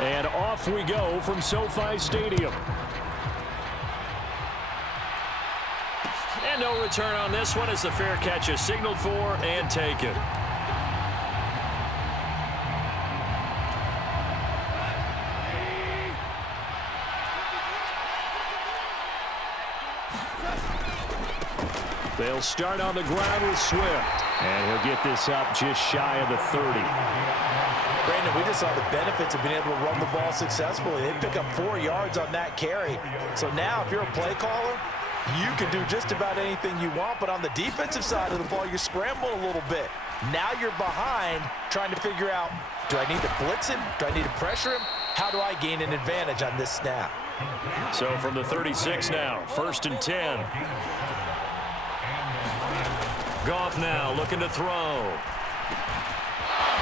And off we go from SoFi Stadium. And no return on this one as the fair catch is signaled for and taken. They'll start on the ground with Swift. And he'll get this up just shy of the 30. Brandon, we just saw the benefits of being able to run the ball successfully. They pick up 4 yards on that carry. So now if you're a play caller, you can do just about anything you want. But on the defensive side of the ball, you're scrambling a little bit. Now you're behind trying to figure out, do I need to blitz him? Do I need to pressure him? How do I gain an advantage on this snap? So from the 36 now, 1st and 10. Goff now looking to throw.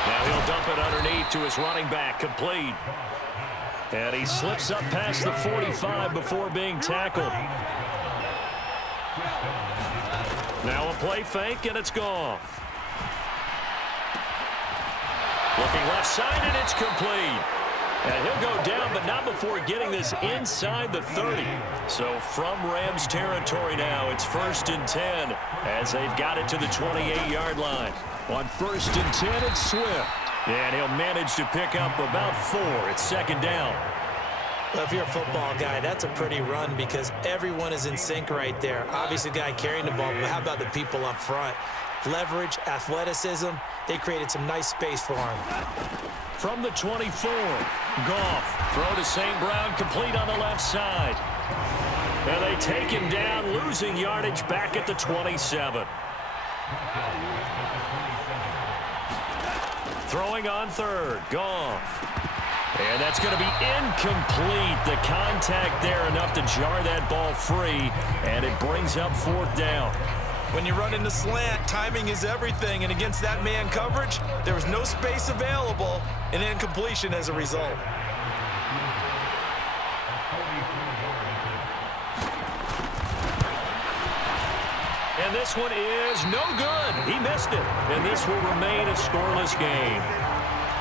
Now he'll dump it underneath to his running back, complete. And he slips up past the 45 before being tackled. Now a play fake, and it's Goff. Looking left side, and it's complete. And he'll go down, but not before getting this inside the 30. So from Rams territory now, it's 1st and 10 as they've got it to the 28-yard line. On 1st and 10, it's Swift. And he'll manage to pick up about 4. It's 2nd down. Well, if you're a football guy, that's a pretty run because everyone is in sync right there. Obviously, the guy carrying the ball, but how about the people up front? Leverage, athleticism, they created some nice space for him. From the 24, Goff, throw to St. Brown, complete on the left side. And they take him down, losing yardage back at the 27. Throwing on 3rd, Goff. And that's going to be incomplete. The contact there enough to jar that ball free, and it brings up 4th down. When you run into slant, timing is everything, and against that man coverage, there was no space available, and incompletion as a result. And this one is no good. He missed it, and this will remain a scoreless game.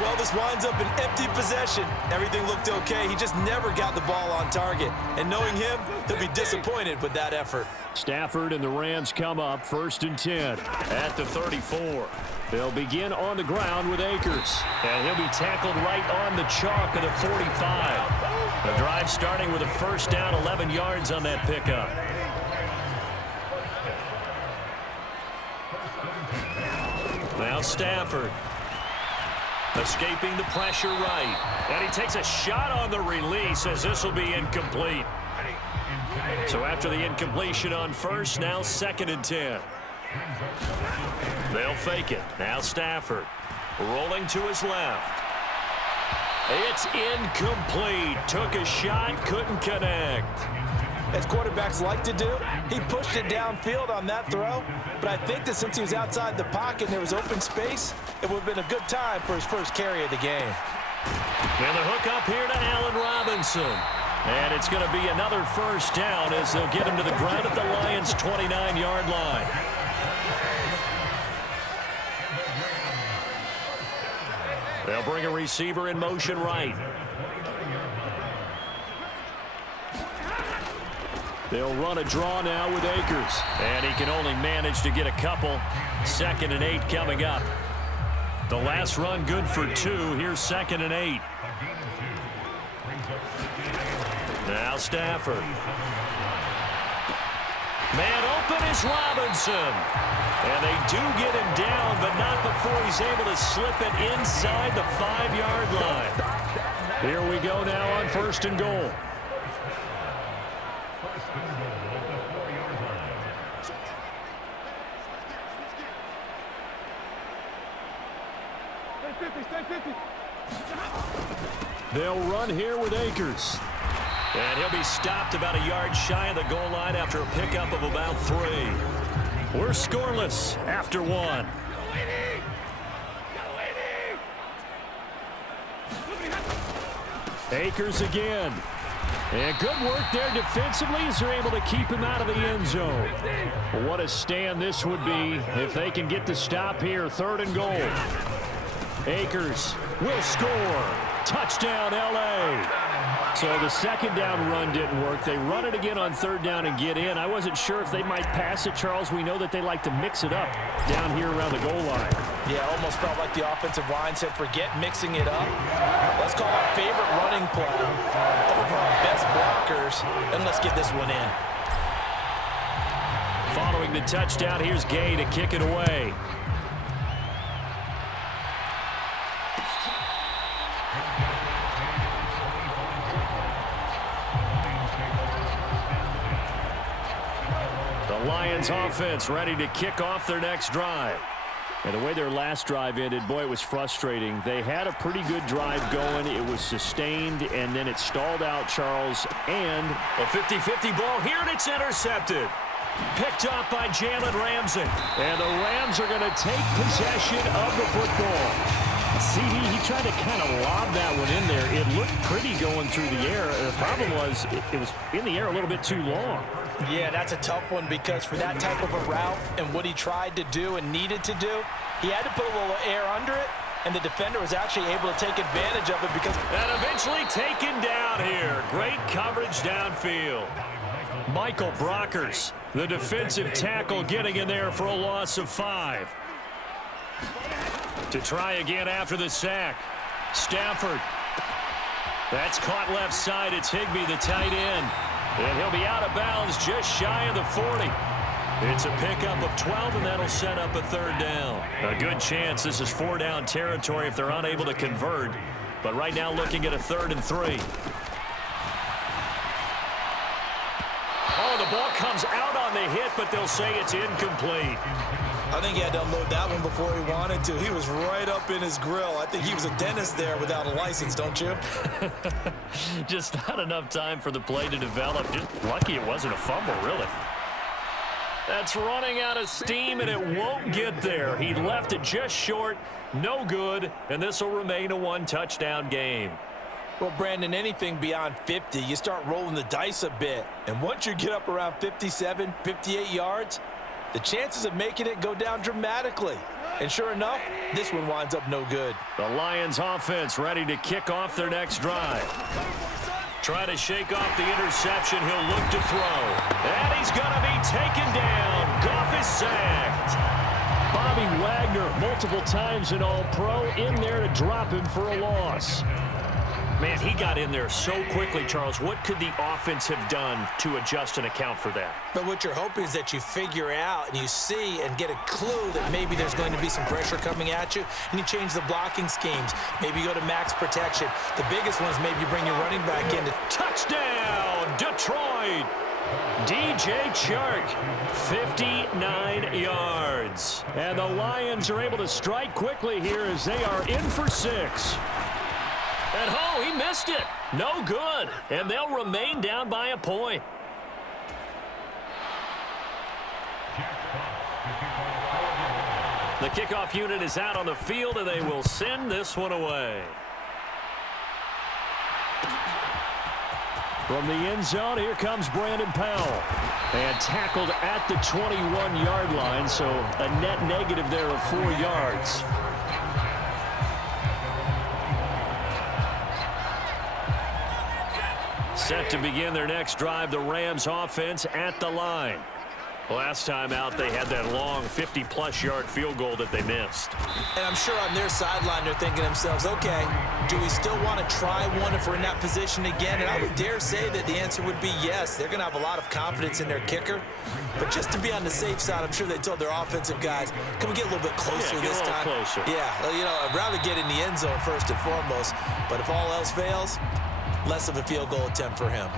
Well, this winds up an empty possession. Everything looked okay. He just never got the ball on target. And knowing him, he'll be disappointed with that effort. Stafford and the Rams come up 1st and 10 at the 34. They'll begin on the ground with Akers. And he'll be tackled right on the chalk of the 45. The drive starting with a 1st down, 11 yards on that pickup. Now Stafford. Escaping the pressure right. And he takes a shot on the release as this will be incomplete. So after the incompletion on 1st, now 2nd and 10. They'll fake it. Now Stafford. Rolling to his left. It's incomplete. Took a shot, couldn't connect. As quarterbacks like to do, he pushed it downfield on that throw. But I think that since he was outside the pocket and there was open space, it would have been a good time for his first carry of the game. And the hook up here to Allen Robinson. And it's going to be another 1st down as they'll get him to the ground at the Lions' 29-yard line. They'll bring a receiver in motion right. They'll run a draw now with Akers. And he can only manage to get a couple. 2nd and 8 coming up. The last run good for 2. Here's 2nd and 8. Now Stafford. Man open is Robinson. And they do get him down, but not before he's able to slip it inside the 5-yard line. Here we go now on 1st and goal. They'll run here with Akers. And he'll be stopped about a yard shy of the goal line after a pickup of about 3. We're scoreless after 1. Akers again. And good work there defensively as they're able to keep him out of the end zone. What a stand this would be if they can get the stop here. 3rd and goal. Akers will score. Touchdown, L.A. So the second down run didn't work. They run it again on third down and get in. I wasn't sure if they might pass it, Charles. We know that they like to mix it up down here around the goal line. Yeah, almost felt like the offensive line said, forget mixing it up. Let's call our favorite running play over our best blockers, and let's get this one in. Following the touchdown, here's Gay to kick it away. The Lions offense ready to kick off their next drive. And the way their last drive ended, boy, it was frustrating. They had a pretty good drive going. It was sustained, and then it stalled out, Charles. And a 50-50 ball here, and it's intercepted. Picked up by Jalen Ramsey. And the Rams are going to take possession of the football. See, he tried to kind of lob that one in there. It looked pretty going through the air. The problem was it was in the air a little bit too long. Yeah, that's a tough one because for that type of a route and what he tried to do and needed to do, he had to put a little air under it, and the defender was actually able to take advantage of it because... And eventually taken down here. Great coverage downfield. Michael Brockers, the defensive tackle, getting in there for a loss of 5. To try again after the sack. Stafford. That's caught left side. It's Higbee, the tight end. And he'll be out of bounds just shy of the 40. It's a pickup of 12, and that'll set up a third down. A good chance this is 4-down territory if they're unable to convert. But right now looking at a 3rd and 3. Oh, the ball comes out on the hit, but they'll say it's incomplete. I think he had to unload that one before he wanted to. He was right up in his grill. I think he was a dentist there without a license, don't you? Just not enough time for the play to develop. Just lucky it wasn't a fumble, really. That's running out of steam, and it won't get there. He left it just short, no good, and this will remain a 1-touchdown game. Well, Brandon, anything beyond 50, you start rolling the dice a bit. And once you get up around 57, 58 yards, the chances of making it go down dramatically. And sure enough, this one winds up no good. The Lions offense ready to kick off their next drive. Try to shake off the interception. He'll look to throw. And he's going to be taken down. Goff is sacked. Bobby Wagner, multiple times an All-Pro, in there to drop him for a loss. Man, he got in there so quickly, Charles. What could the offense have done to adjust and account for that? But what you're hoping is that you figure out and you see and get a clue that maybe there's going to be some pressure coming at you, and you change the blocking schemes. Maybe you go to max protection. The biggest one is maybe you bring your running back in. Touchdown, Detroit! DJ Chark, 59 yards. And the Lions are able to strike quickly here as they are in for 6. And oh, he missed it. No good. And they'll remain down by a point. The kickoff unit is out on the field, and they will send this one away. From the end zone, here comes Brandon Powell. And tackled at the 21-yard line, so a net negative there of 4 yards. Set to begin their next drive, the Rams offense at the line. Last time out, they had that long 50-plus yard field goal that they missed. And I'm sure on their sideline, they're thinking to themselves, okay, do we still want to try one if we're in that position again? And I would dare say that the answer would be yes. They're going to have a lot of confidence in their kicker. But just to be on the safe side, I'm sure they told their offensive guys, can we get a little bit closer this time? Closer. Yeah, you know, I'd rather get in the end zone first and foremost. But if all else fails, less of a field goal attempt for him.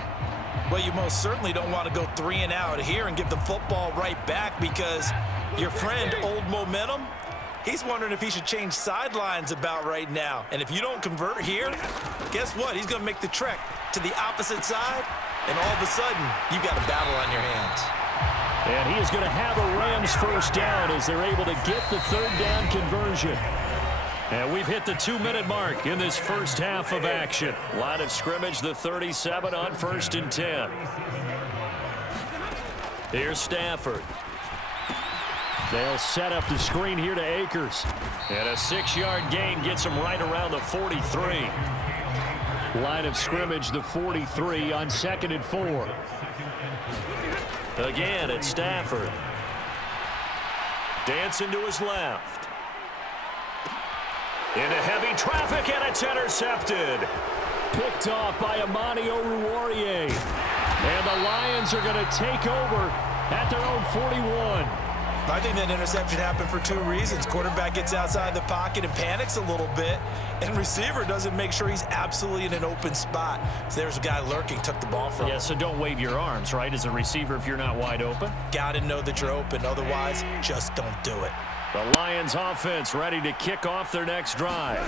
Well, you most certainly don't want to go 3 and out here and give the football right back because your friend, Old Momentum, he's wondering if he should change sidelines about right now. And if you don't convert here, guess what? He's going to make the trek to the opposite side, and all of a sudden, you've got a battle on your hands. And he is going to have a Rams first down as they're able to get the 3rd down conversion. And we've hit the 2-minute mark in this first half of action. Line of scrimmage, the 37 on 1st and 10. Here's Stafford. They'll set up the screen here to Akers. And a 6-yard gain gets him right around the 43. Line of scrimmage, the 43 on 2nd and 4. Again, it's Stafford. Dancing to his left. Into heavy traffic, and it's intercepted. Picked off by Amani Oruwariye. And the Lions are going to take over at their own 41. I think that interception happened for 2 reasons. Quarterback gets outside the pocket and panics a little bit, and receiver doesn't make sure he's absolutely in an open spot. So there's a guy lurking, took the ball from him. Yeah, so don't wave your arms, right, as a receiver if you're not wide open. Got to know that you're open. Otherwise, just don't do it. The Lions offense ready to kick off their next drive.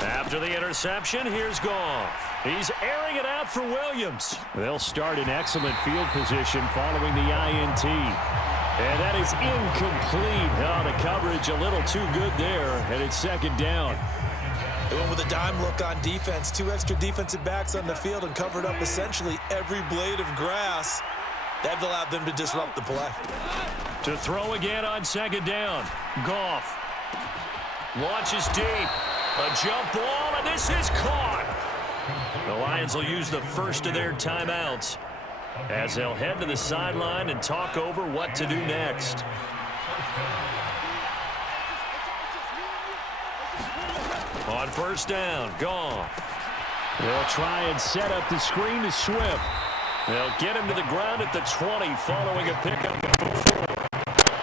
After the interception, here's Goff. He's airing it out for Williams. They'll start in excellent field position following the INT. And that is incomplete. Oh, the coverage a little too good there, and it's 2nd down. They went with a dime look on defense. 2 extra defensive backs on the field and covered up essentially every blade of grass. That allowed them to disrupt the play. To throw again on 2nd down. Goff launches deep. A jump ball, and this is caught. The Lions will use the first of their timeouts as they'll head to the sideline and talk over what to do next. On 1st down, Goff. They'll try and set up the screen to Swift. They'll get him to the ground at the 20 following a pickup.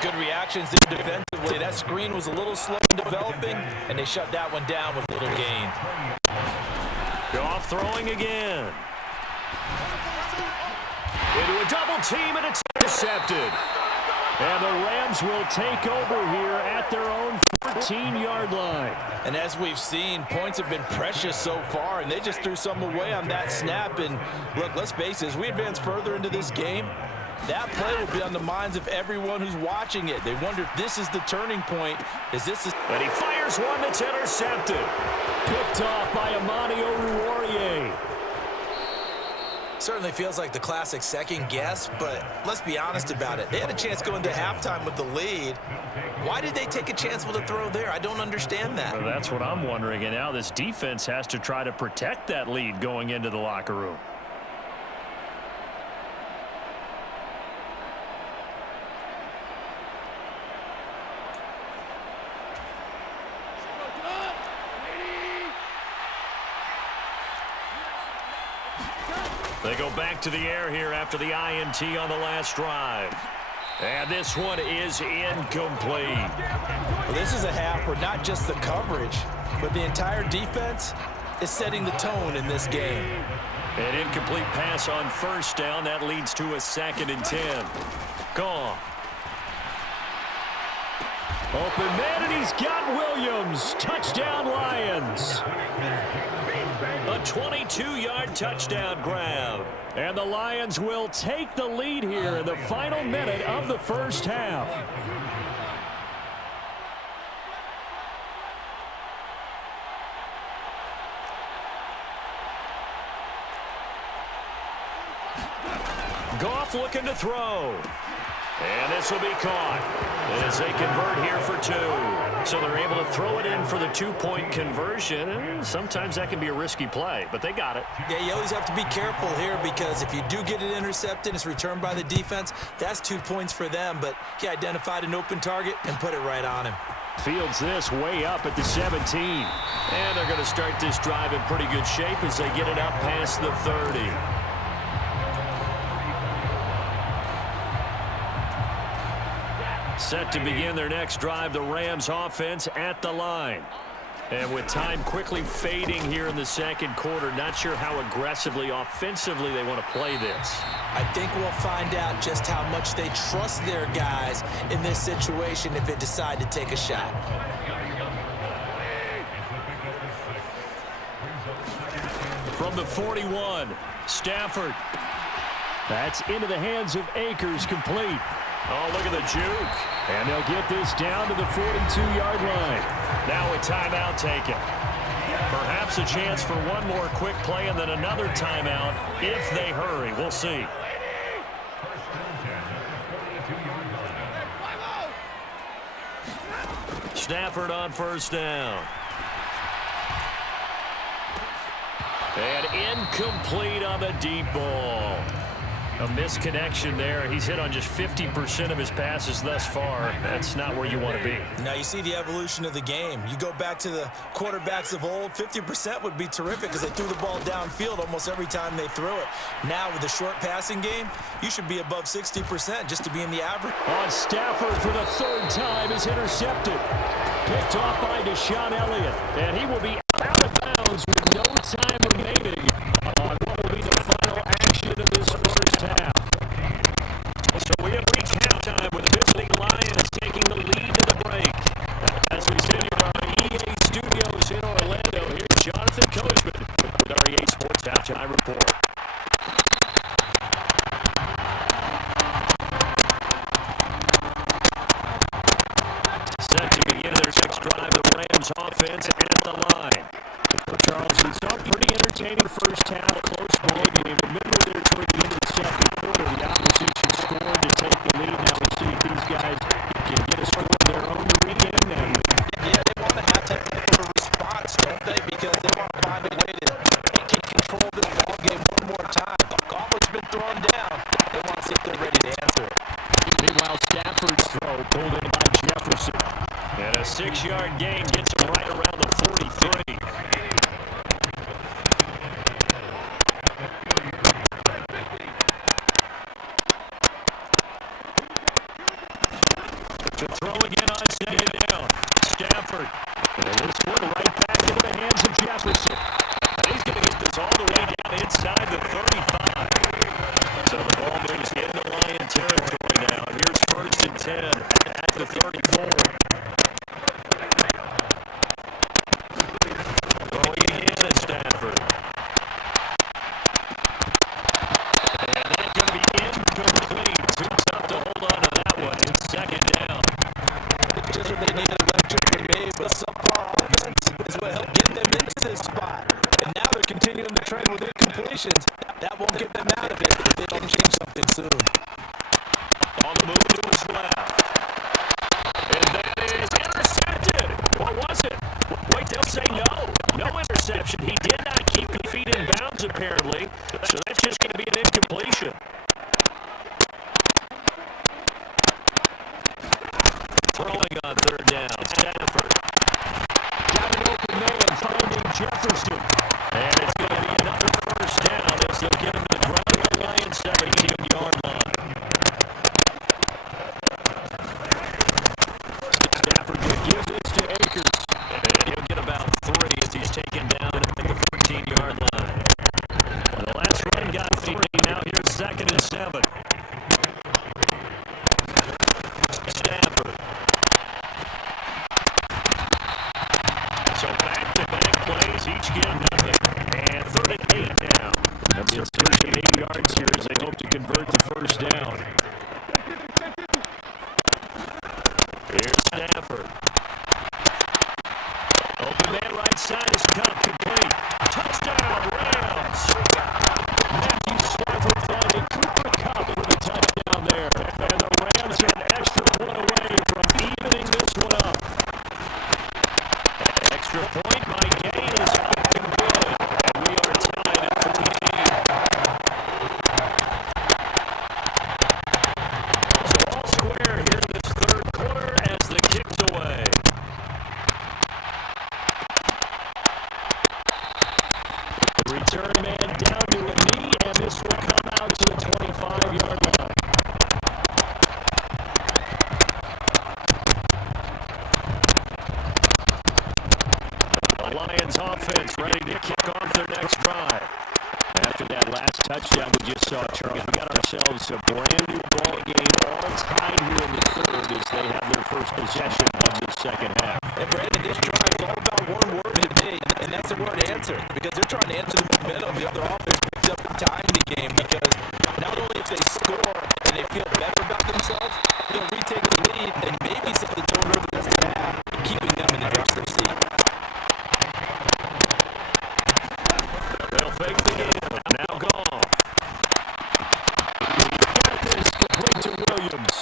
Good reactions there defensively. That screen was a little slow in developing, and they shut that one down with little gain. Goff throwing again. Into a double team, and it's intercepted. And the Rams will take over here at their own 14-yard line. And as we've seen, points have been precious so far, and they just threw some away on that snap. And look, let's face it, as we advance further into this game, that play will be on the minds of everyone who's watching it. They wonder if this is the turning point. And he fires one that's intercepted. Picked off by Amani Oruwariye. Certainly feels like the classic second guess, but let's be honest about it. They had a chance going to halftime with the lead. Why did they take a chance with a throw there? I don't understand that. Well, that's what I'm wondering, and now this defense has to try to protect that lead going into the locker room. They go back to the air here after the INT on the last drive. And this one is incomplete. Well, this is a half where not just the coverage, but the entire defense is setting the tone in this game. An incomplete pass on 1st down. That leads to a 2nd and 10. Gone. Open man, and he's got Williams. Touchdown, Lions. A 22-yard touchdown grab. And the Lions will take the lead here in the final minute of the 1st half. Goff looking to throw. And this will be caught as they convert here for 2. So they're able to throw it in for the 2-point conversion. And sometimes that can be a risky play, but they got it. Yeah, you always have to be careful here because if you do get it intercepted, it's returned by the defense. That's 2 points for them, but he identified an open target and put it right on him. Fields this way up at the 17. And they're going to start this drive in pretty good shape as they get it up past the 30. Set to begin their next drive, the Rams offense at the line. And with time quickly fading here in the 2nd quarter, not sure how aggressively, offensively they want to play this. I think we'll find out just how much they trust their guys in this situation if they decide to take a shot. From the 41, Stafford. That's into the hands of Akers, complete. Oh, look at the juke. And they'll get this down to the 42-yard line. Now a timeout taken. Perhaps a chance for one more quick play and then another timeout if they hurry. We'll see. Stafford on 1st down. And incomplete on the deep ball. A misconnection there. He's hit on just 50% of his passes thus far. That's not where you want to be. Now you see the evolution of the game. You go back to the quarterbacks of old, 50% would be terrific because they threw the ball downfield almost every time they threw it. Now with the short passing game, you should be above 60% just to be in the average. On Stafford for the third time is intercepted. Picked off by Deshaun Elliott. And he will be out of bounds with no time remaining on what will be the final action of this first half. So we have reached halftime with the visiting Lions taking the lead to the break. As we sit in our EA studios in Orlando, here's Jonathan Coachman with our EA Sports Halftime Report. Set to begin their next drive, the Rams offense at the line. Charles, we saw a pretty entertaining first half, close ball game. Remember there toward the end of the second quarter, the opposition scored to take the lead. Now we'll see if these guys can get a score of their own to regain that lead. Yeah, they want to have to have a response, don't they? Because they want to find a way to take control of this ball game one more time. The gauntlet's been thrown down. They want to see if they're ready to answer it. Meanwhile, Stafford's throw pulled in by Jefferson. And a 6-yard gain gets him right around the 43. To throw again on second down. Stafford. And this one right back into the hands of Jefferson. And he's going to get this all the way down inside the 35. So the ball moves into Lion territory now. Here's 1st and 10 at the 34. Throwing again at Stafford. And that's going to be incomplete. Too tough to hold on to that one. It's 2nd down. Just what they needed, electric made, but subpar offense is what helped get them into this spot. And now they're continuing the trend with incompletions. That won't get them out of it if they don't change something soon. On the move to his left. And that is intercepted. Or was it? Wait, they'll say no. No interception. He did not keep the feet in bounds, apparently. So that's just going to be an incompletion. Throwing on 3rd down. Stafford. Got an open man finding Jefferson. And it's going to be another 1st down as they'll get him to the ground at the Lions 17-yard line. Stafford gives it to Akers. And he'll get about 3 as he's taken down at the 14-yard line. Well, the last run got 3. Now here's 2nd and 7. Stafford. So back-to-back plays, each get nothing. And 3rd and 8 now. That's a search of 8 yards here as they hope to convert the 1st down. Here's Stafford. Open man right side is caught complete. Touchdown, Rams! Matthew Stafford finding Cooper Kupp for the touchdown there. And the Rams are an extra point away from evening this one up. Extra point by Gain is up to good. And we are tied at 48. So all square here in this 3rd quarter as the kick's away. The return man down to a knee, and this will come out to the 25-yard line. The Lions offense ready to kick off their next drive. After that last touchdown we just saw, Charles, we got ourselves a brand new ball game, all tied here in the 3rd as they have their first possession of the 2nd half. And Brandon, this drive is all about one word today, and that's the word answer. Because they're trying to answer the momentum the other offense picked up in time in the game. Because not only if they score and they feel better about themselves, they'll retake the lead and maybe set the tone for the rest of the half, keeping them in the driver's seat. They'll fake the game. Now Goff. He's got this complete to Williams.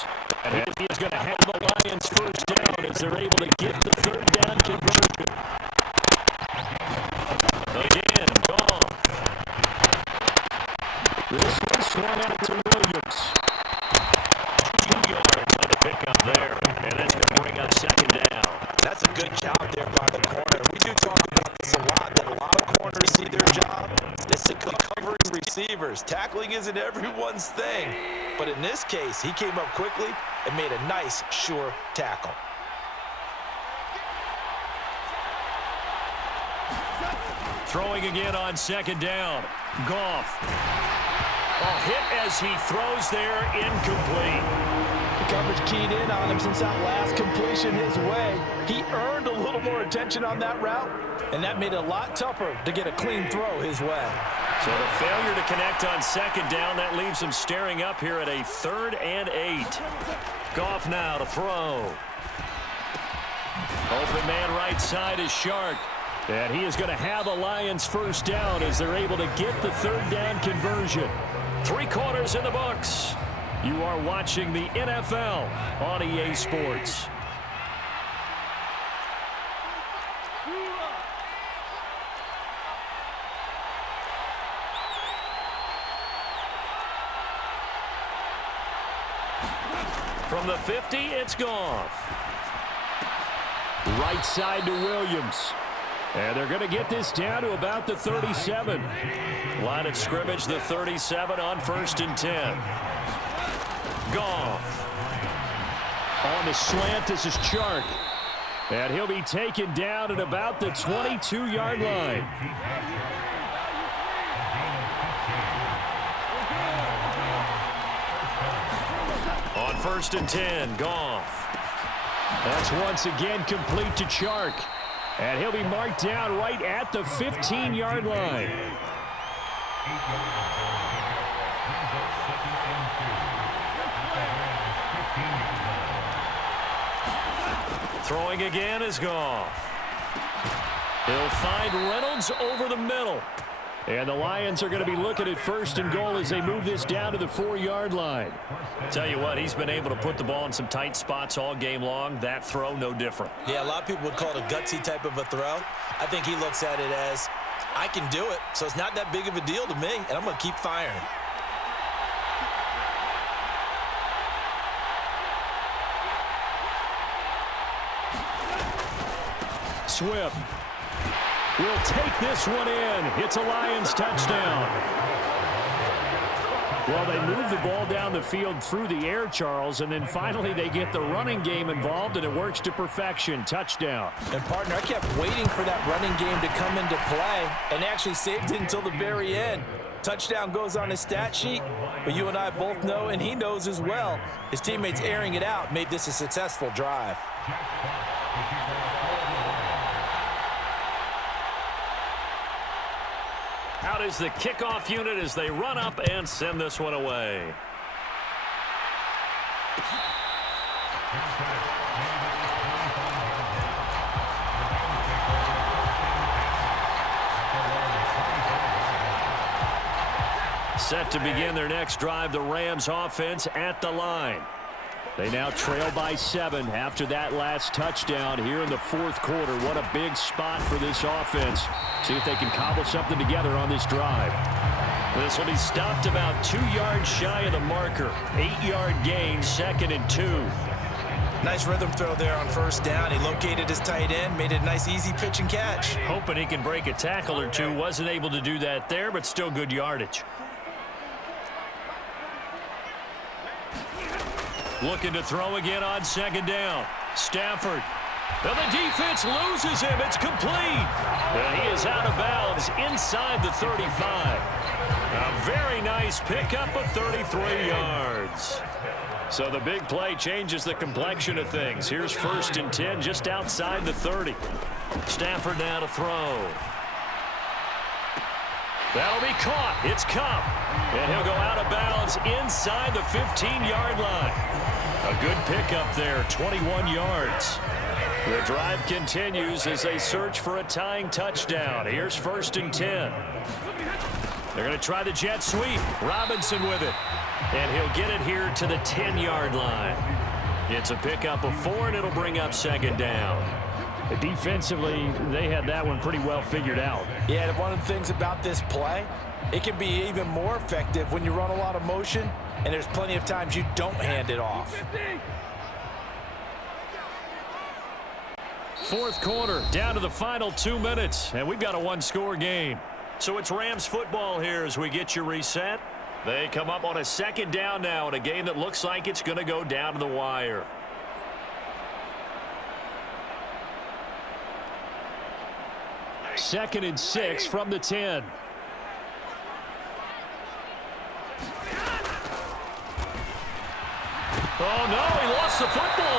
And he is going to have the Lions 1st down as they're able to get the 3rd down conversion. Again, Goff. This one swung out to Williams. 2 yards on the pickup there, and that's going to bring up second down. That's a good job there by the corner. We do talk about this a lot, that a lot of corners see their job. This is covering receivers. Tackling isn't everyone's thing. But in this case, he came up quickly and made a nice, sure tackle. Throwing again on second down. Goff. A hit as he throws there, incomplete. The coverage keyed in on him since that last completion his way. He earned a little more attention on that route, and that made it a lot tougher to get a clean throw his way. So the failure to connect on second down, that leaves him staring up here at a 3rd and 8. Goff now to throw. Open man right side is Shark. And he is going to have a Lions first down as they're able to get the 3rd down conversion. 3 quarters in the books. You are watching the NFL on EA Sports. From the 50, it's Goff. Right side to Williams. And they're going to get this down to about the 37. Line of scrimmage, the 37 on 1st and 10. Goff. On the slant, this is Chark. And he'll be taken down at about the 22-yard line. On 1st and 10, Goff. That's once again complete to Chark. And he'll be marked down right at the 15-yard line. Throwing again is Goff. He'll find Reynolds over the middle. And the Lions are going to be looking at 1st and goal as they move this down to the 4-yard line. Tell you what, he's been able to put the ball in some tight spots all game long. That throw, no different. Yeah, a lot of people would call it a gutsy type of a throw. I think he looks at it as, I can do it, so it's not that big of a deal to me, and I'm going to keep firing. Swift will take this one in. It's a Lions touchdown. Well, they move the ball down the field through the air, Charles, and then finally they get the running game involved, and it works to perfection. Touchdown. And, partner, I kept waiting for that running game to come into play, and actually saved it until the very end. Touchdown goes on his stat sheet, but you and I both know, and he knows as well, his teammates airing it out made this a successful drive. Out is the kickoff unit as they run up and send this one away. Set to begin their next drive, the Rams offense at the line. They now trail by 7 after that last touchdown here in the 4th quarter. What a big spot for this offense. See if they can cobble something together on this drive. This will be stopped about 2 yards shy of the marker. 8-yard gain, 2nd and 2. Nice rhythm throw there on 1st down. He located his tight end, made it a nice easy pitch and catch. Hoping he can break a tackle or two. Wasn't able to do that there, but still good yardage. Looking to throw again on 2nd down. Stafford. Well, the defense loses him. It's complete. And he is out of bounds inside the 35. A very nice pickup of 33 yards. So the big play changes the complexion of things. Here's 1st and 10 just outside the 30. Stafford now to throw. That'll be caught. It's Cup. And he'll go out of bounds inside the 15-yard line. A good pickup there, 21 yards. The drive continues as they search for a tying touchdown. Here's 1st and 10. They're going to try the jet sweep. Robinson with it. And he'll get it here to the 10-yard line. It's a pickup of 4, and it'll bring up 2nd down. Defensively, they had that one pretty well figured out. Yeah, and one of the things about this play, it can be even more effective when you run a lot of motion, and there's plenty of times you don't hand it off. Fourth quarter, down to the final 2 minutes, and we've got a one-score game. So it's Rams football here as we get you reset. They come up on a second down now in a game that looks like it's going to go down to the wire. Second and 6 from the 10. Oh, no, he lost the football.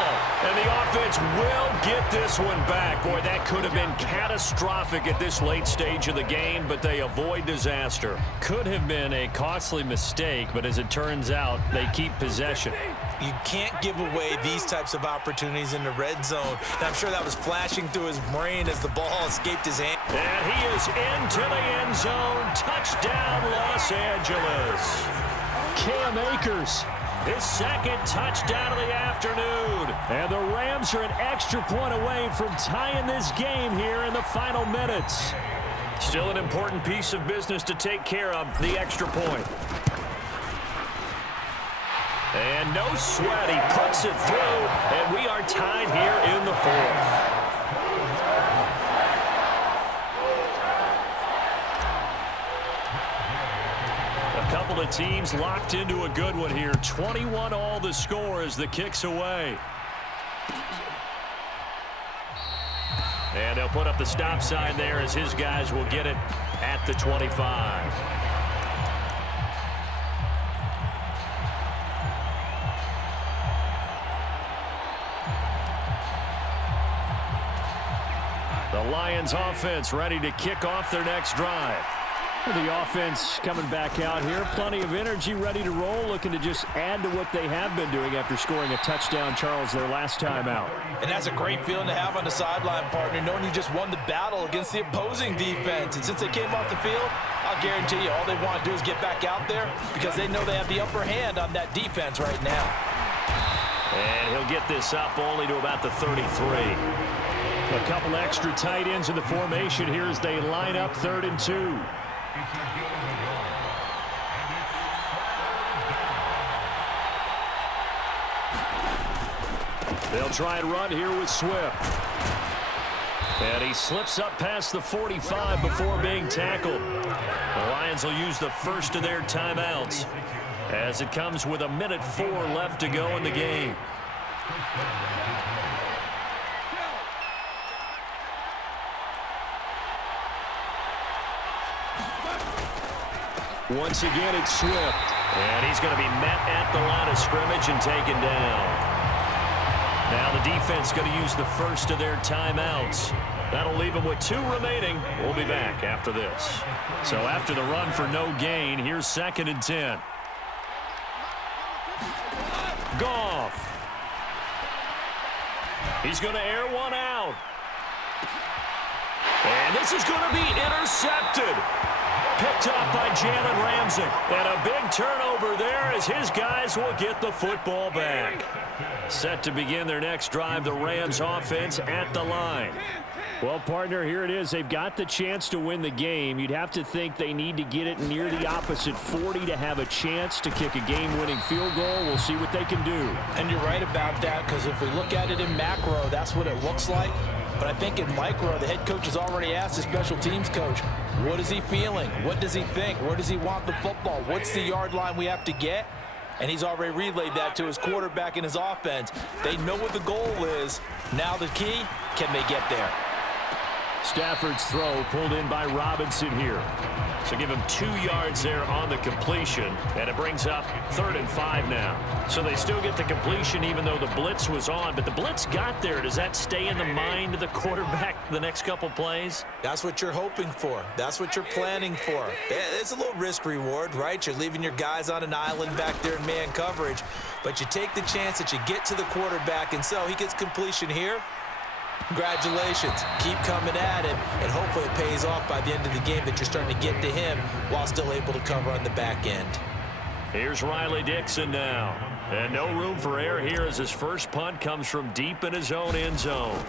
And the offense will get this one back. Boy, that could have been catastrophic at this late stage of the game, but they avoid disaster. Could have been a costly mistake, but as it turns out, they keep possession. You can't give away these types of opportunities in the red zone. And I'm sure that was flashing through his brain as the ball escaped his hand. And he is into the end zone. Touchdown, Los Angeles. Cam Akers, his second touchdown of the afternoon. And the Rams are an extra point away from tying this game here in the final minutes. Still an important piece of business to take care of, the extra point. And no sweat, he puts it through, and we are tied here in the fourth. A couple of teams locked into a good one here. 21-all the score as the kick's away. And they'll put up the stop sign there as his guys will get it at the 25. The Lions offense ready to kick off their next drive. The offense coming back out here. Plenty of energy, ready to roll, looking to just add to what they have been doing after scoring a touchdown, Charles, their last time out. And that's a great feeling to have on the sideline, partner, knowing you just won the battle against the opposing defense. And since they came off the field, I'll guarantee you all they want to do is get back out there because they know they have the upper hand on that defense right now. And he'll get this up only to about the 33. A couple extra tight ends in the formation here as they line up 3rd and 2. They'll try and run here with Swift. And he slips up past the 45 before being tackled. The Lions will use the first of their timeouts as it comes with 1:04 left to go in the game. Once again, it's Swift. And he's going to be met at the line of scrimmage and taken down. Now the defense going to use the first of their timeouts. That'll leave them with 2 remaining. We'll be back after this. So after the run for no gain, here's 2nd and 10. Goff. He's going to air one out. And this is going to be intercepted. Picked up by Jalen Ramsey. And a big turnover there as his guys will get the football back. Set to begin their next drive, the Rams offense at the line. Well, partner, here it is. They've got the chance to win the game. You'd have to think they need to get it near the opposite 40 to have a chance to kick a game-winning field goal. We'll see what they can do. And you're right about that, because if we look at it in macro, that's what it looks like. But I think in micro, the head coach has already asked the special teams coach, what is he feeling? What does he think? Where does he want the football? What's the yard line we have to get? And he's already relayed that to his quarterback and his offense. They know what the goal is. Now the key, can they get there? Stafford's throw pulled in by Robinson here. So give him 2 yards there on the completion, and it brings up 3rd and 5 now. So they still get the completion even though the blitz was on, but the blitz got there. Does that stay in the mind of the quarterback the next couple plays? That's what you're hoping for. That's what you're planning for. It's a little risk reward, right? You're leaving your guys on an island back there in man coverage, but you take the chance that you get to the quarterback, and so he gets completion here. Congratulations. Keep coming at him, and hopefully it pays off by the end of the game that you're starting to get to him while still able to cover on the back end. Here's Riley Dixon now. And no room for error here as his first punt comes from deep in his own end zone.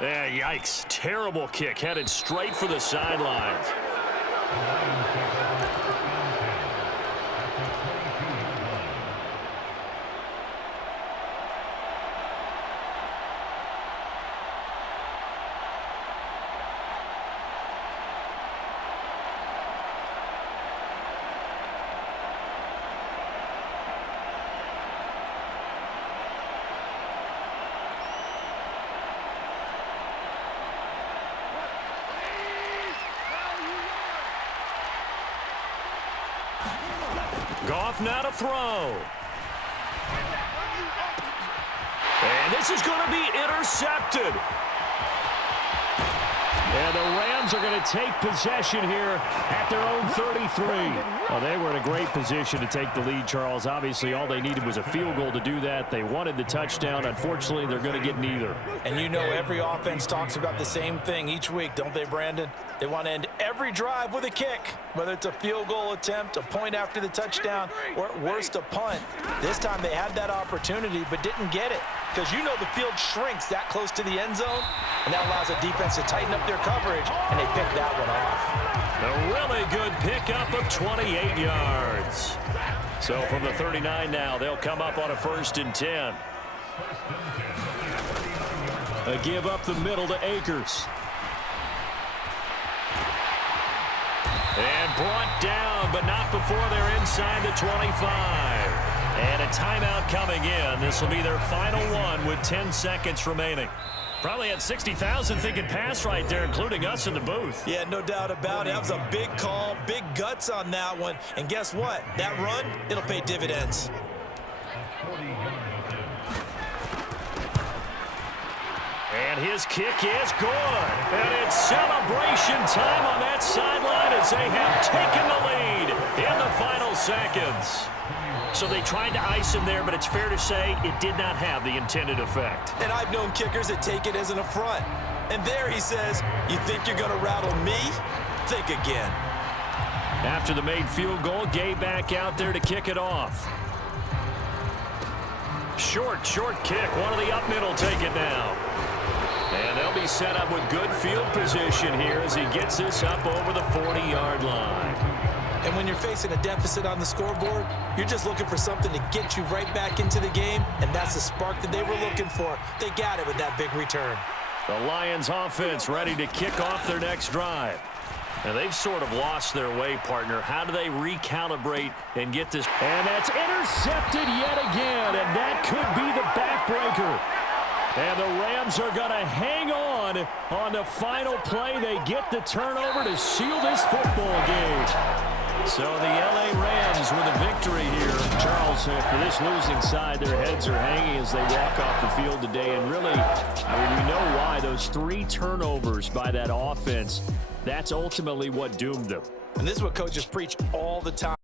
Yeah, yikes. Terrible kick. Headed straight for the sidelines. Goff now to throw. And this is going to be intercepted. And the Rams are going to take possession here at their own 33. Well, they were in a great position to take the lead, Charles. Obviously, all they needed was a field goal to do that. They wanted the touchdown. Unfortunately, they're going to get neither. And you know every offense talks about the same thing each week, don't they, Brandon? They want to end every drive with a kick, whether it's a field goal attempt, a point after the touchdown, or at worst a punt. This time they had that opportunity but didn't get it because you know the field shrinks that close to the end zone, and that allows a defense to tighten up their coverage, and they picked that one off. A really good pickup of 28 yards. So from the 39 now, they'll come up on a 1st and 10. A give up the middle to Akers. And brought down, but not before they're inside the 25. And a timeout coming in. This will be their final one with 10 seconds remaining. Probably had 60,000 thinking pass right there, including us in the booth. Yeah, no doubt about it. That was a big call, big guts on that one. And guess what? That run, it'll pay dividends. And his kick is good. And it's celebration time on that sideline as they have taken the lead in the final seconds. So they tried to ice him there, but it's fair to say it did not have the intended effect. And I've known kickers that take it as an affront. And there he says, you think you're going to rattle me? Think again. After the made field goal, Gay back out there to kick it off. Short kick. One of the up middle take it now. And they'll be set up with good field position here as he gets this up over the 40-yard line. And when you're facing a deficit on the scoreboard, you're just looking for something to get you right back into the game, and that's the spark that they were looking for. They got it with that big return. The Lions offense ready to kick off their next drive. And they've sort of lost their way, partner. How do they recalibrate and get this? And that's intercepted yet again, and that could be the backbreaker. And the Rams are going to hang on the final play. They get the turnover to seal this football game. So the L.A. Rams with a victory here. Charles, for this losing side, their heads are hanging as they walk off the field today. And really, I mean, we know why. Those 3 turnovers by that offense, that's ultimately what doomed them. And this is what coaches preach all the time.